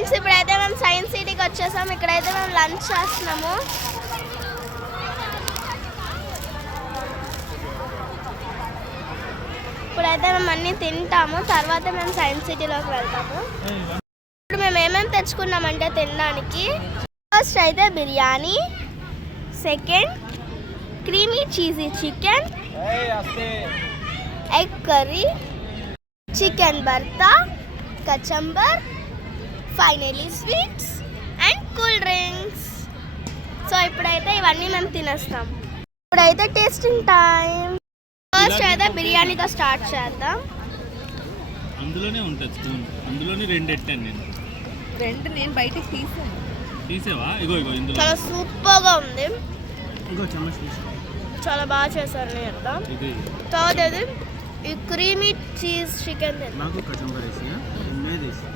Friends ఇప్పుడైతే మేము science సిటీకి వచ్చేసాం. ఇక్కడైతే మేము లంచ్ చేస్తున్నాము. ఇప్పుడైతే మేము అన్నీ తింటాము, తర్వాత మేము సైన్స్ సిటీలోకి వెళ్తాము. ఇప్పుడు మేము ఏమేమి తెచ్చుకున్నామంటే తినడానికి, ఫస్ట్ అయితే biryani, second creamy cheesy chicken, egg curry, chicken bharta, kachumber, finally sweets and cool drinks. So ఇప్పుడైతే ఇవన్నీ మేము తినేస్తాం. ఇప్పుడైతే టేస్టింగ్ టైం. ఫస్ట్ అయితే బిర్యానీతో స్టార్ట్ చేద్దాం. అందులోనే ఉంటుంది స్పూన్, అందులోనే 2 ఎట్టాను నేను. 2 నేను బయటికి తీసేవా? ఇగో ఇగో ఇందులో చాలా సూపర్గా ఉంది. ఇగో చమ్మచ్ చాలా బాగా చేశారు నేను కదా. తర్వాత ఇది ఈ క్రీమీ చీజ్ చికెన్ నాకు కచంబర్ వేసి వేసి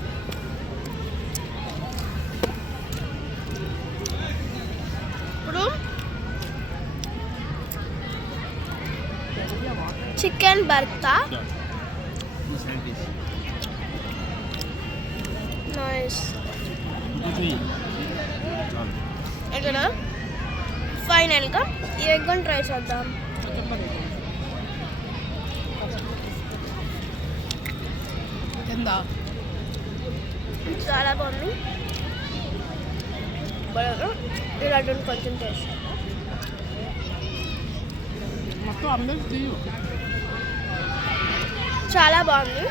ఇప్పుడు చికెన్ బర్తా. నైస్. ఇక్కడ ఫైనల్గా ఈ ఎగ్ ట్రై చేద్దాం. చాలా బాగుంది. ఈ లడ్డూని కొంచెం టేస్ట్ చాలా బాగుంది.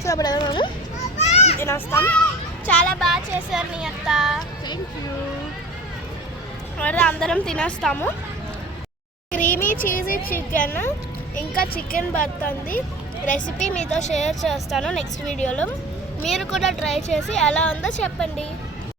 సో ఇప్పుడు మేము తినేస్తాం. చాలా బాగా చేశారు నీ అత్త. Thank you. అందరం తినేస్తాము. క్రీమీ చీజీ చికెన్ ఇంకా చికెన్ బర్తంది రెసిపీ మీతో షేర్ చేస్తాను నెక్స్ట్ వీడియోలో. మీరు కూడా ట్రై చేసి ఎలా ఉందో చెప్పండి.